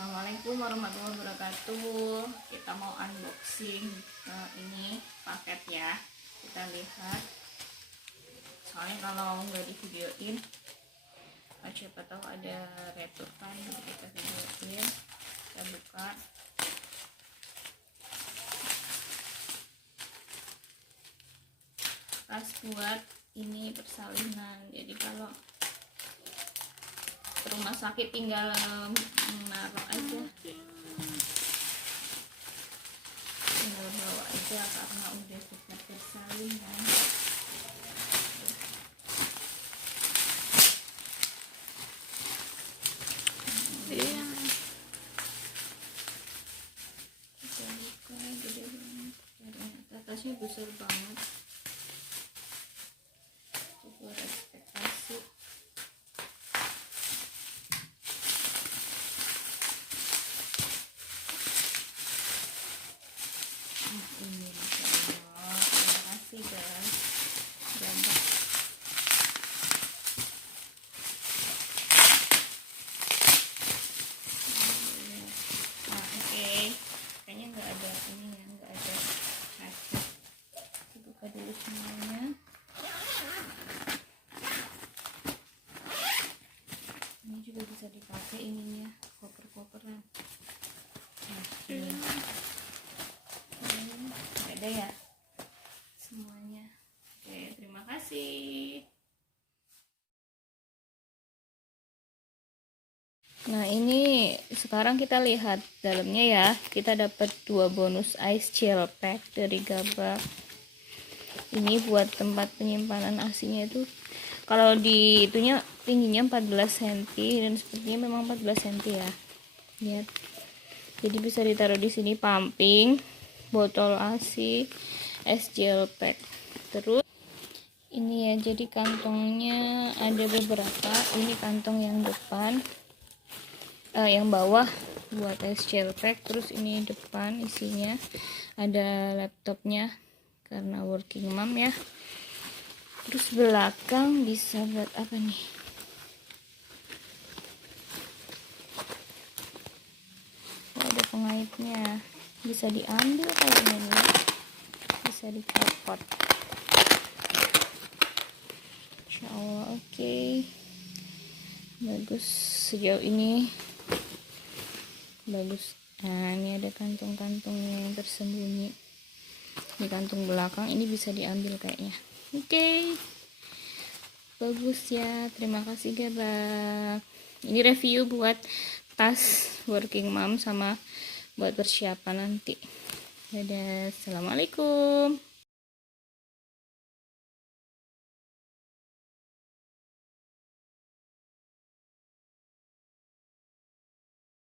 Assalamualaikum warahmatullahi wabarakatuh. Kita mau unboxing ini paket ya. Kita lihat. Soalnya kalau nggak di videoin, siapa tahu ada retur kan, jadi kita videoin. Kita buka. Pas buat ini persalinan. Jadi kalau rumah sakit tinggal naruh aja, tinggal bawa aja karena udah dekat persalinan. Kita buka, gede banget, ternyata tasnya besar banget, luar ekspektasi. Ini Masya Allah, terima kasih guys. Gambar oke. Kayaknya nggak ada ini ya, nggak ada kaca. Buka dulu semuanya. Ini juga bisa dipakai ininya, koper-koperan. Nah, ini ada ya semuanya. Oke, terima kasih. Nah, ini sekarang kita lihat dalamnya ya. Kita dapat 2 bonus ice gel pack dari Gabak. Ini buat tempat penyimpanan asinya itu, kalau di itunya tingginya 14 cm dan sepertinya memang 14 cm ya. Lihat. Jadi bisa ditaruh di sini pumping, botol ASI, es gel pack. Terus ini ya, jadi kantongnya ada beberapa. Ini kantong yang depan, yang bawah buat es gel pack. Terus ini depan isinya ada laptopnya karena working mom ya. Terus belakang bisa buat apa nih? Ada pengaitnya, bisa diambil kayaknya nih, bisa dicopot. Insya Allah oke. Bagus sejauh ini, bagus. Nah, ini ada kantung-kantungnya yang tersembunyi di kantung belakang. Ini bisa diambil kayaknya. Oke, bagus ya, terima kasih Gabak. Ini review buat tas working mom sama buat persiapan nanti. Dadah, assalamualaikum.